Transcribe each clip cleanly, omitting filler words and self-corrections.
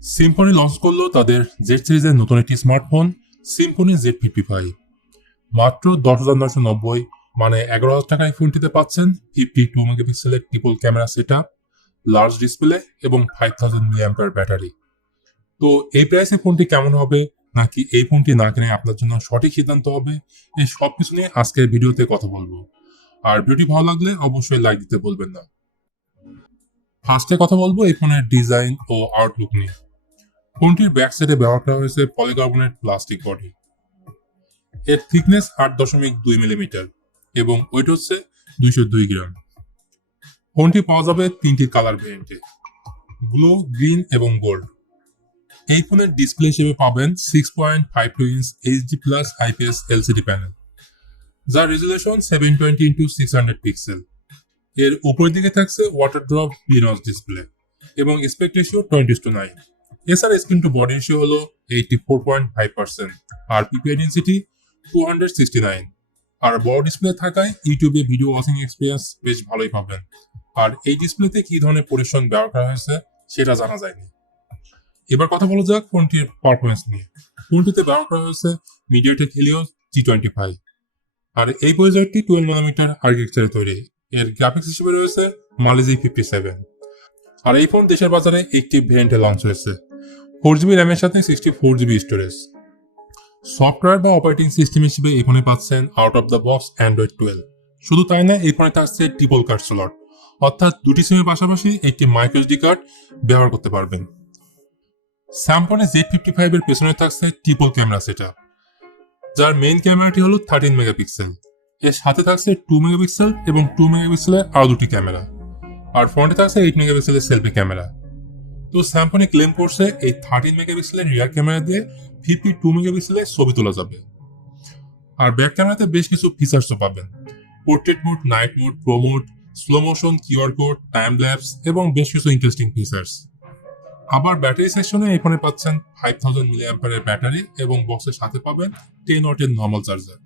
Symphony launch করলো তাদের Z সিরিজের নতুন একটি স্মার্টফোন সিম্ফনি Z55। মাত্র 10,990 মানে 11,000 টাকায় ফোনটিতে পাচ্ছেন 52 মেগাপিক্সেলের triple camera setup, large display এবং 5000 mAh ব্যাটারি। তো এই প্রাইসে ফোনটি কেমন হবে নাকি এই ফোনটি না কিনে আপনার জন্য সঠিক সিদ্ধান্ত হবে, এই সব কিছু নিয়ে আজকের ভিডিওতে কথা বলবো। আর ভিডিওটি ভালো লাগলে অবশ্যই লাইক দিতে বলবেন না। ফার্স্টে কথা বলবো এই ফোনের ডিজাইন ও আউটলুক নিয়ে। ফোনটির ব্যাক সাইডে ব্যবহার করা হয়েছে পলিকার্বনেট প্লাস্টিক বডি। এর থিকনেস 8.2 মিলিমিটার এবং ওয়েট হচ্ছে 202 গ্রাম। ফোনটি পাওয়া যাবে তিনটি কালার ভেরিয়েন্টে, ব্লু, গ্রিন এবং গোল্ড। এই ফোনের ডিসপ্লে হিসেবে পাবেন 6.52 inch HD+ IPS LCD panel, যার রেজুলেশন 720x600 পিক্সেল। এর উপরের দিকে থাকছে ওয়াটার ড্রপ গ্রিনস ডিসপ্লে এবং এসপেক্ট রেশিও 20:9। এছাড়া স্ক্রিন টু বডি রেশিও হলো 84.5% আর পিপিআই ডেনসিটি 269। আর বড় ডিসপ্লে থাকায় ইউটিউবে ভিডিও ওয়াচিং এক্সপিরিয়েন্স বেশ ভালোই পাবেন। আর এই ডিসপ্লেতে কি ধরনের পরিবেশন ব্যবহার করা হয়েছে সেটা জানা যায়নি। এবার কথা বলা যাক ফোনটির পারফরমেন্স নিয়ে। ফোনটিতে ব্যবহার করা হয়েছে মিডিয়াটেক Helio G25 আর এই প্রসেসরটি 12 ন্যানোমিটার আর্কিটেকচারে তৈরি। এর গ্রাফিক্স হিসেবে রয়েছে Mali G57। আর এই ফোন দেশের বাজারে একটি ভেরিয়েন্টে লঞ্চ হয়েছে, 4GB র্যামের সাথে 64GB স্টোরেজ। সফটওয়্যার বা অপারেটিং সিস্টেম হিসেবে এই ফোনে পাচ্ছেন out of the box Android 12। শুধু তাই না, এই ফোনে থাকছে ট্রিপল কার্ড স্লট, অর্থাৎ দুটি সিমের পাশাপাশি একটি microSD কার্ড ব্যবহার করতে পারবেন। Symphony Z55 এর পেছনে থাকছে ট্রিপল ক্যামেরা সেটআপ, যার মেইন ক্যামেরাটি হলো 13 মেগাপিক্সেল। এর সাথে থাকছে 2 মেগাপিক্সেল এবং 2 মেগাপিক্সেলের আরো দুটি ক্যামেরা। আর ফ্রন্টে থাকছে 8 মেগাপিক্সেলের সেলফি ক্যামেরা। তো স্যামসং ক্লেম করছে এই 13 মেগাপিক্সেলের রিয়ার ক্যামেরা দিয়ে 52 মেগাপিক্সেলের ছবি তোলা যাবে। আর ব্যাক ক্যামেরাতে বেশ কিছু ফিচার্সও পাবেন, portrait mode, night mode, pro mode, slow motion, QR code, time lapse এবং বেশ কিছু ইন্টারেস্টিং ফিচার্স। আবার ব্যাটারি সেকশনে এখানে পাচ্ছেন 5000 mAh ব্যাটারি এবং বক্সের সাথে পাবেন 10 ওয়াটের নর্মাল চার্জার,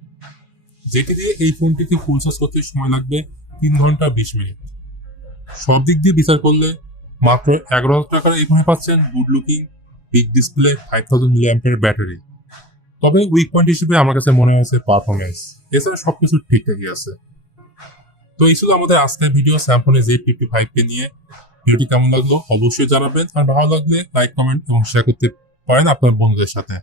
যেটি দিয়ে এই ফোনটিকে ফুল চার্জ করতে সময় লাগবে 3 ঘন্টা 20 মিনিট। সব দিক দিয়ে বিচার করলে মাত্র 11,000 টাকার এই ফোনে পাচ্ছেন good looking, big display, 5000 mAh battery. তবে উইক পয়েন্ট হিসেবে আমার কাছে মনে হয়েছে পারফরমেন্স। এছাড়া সবকিছু ঠিকঠাকই আছে। তো এই ছিল আমাদের আজকের ভিডিও স্যামসং Z55 কে নিয়ে। ভিডিওটি কেমন লাগলো অবশ্যই জানাবেন, আর ভালো লাগলে লাইক, কমেন্ট এবং শেয়ার করতে পারেন আপনার বন্ধুদের সাথে।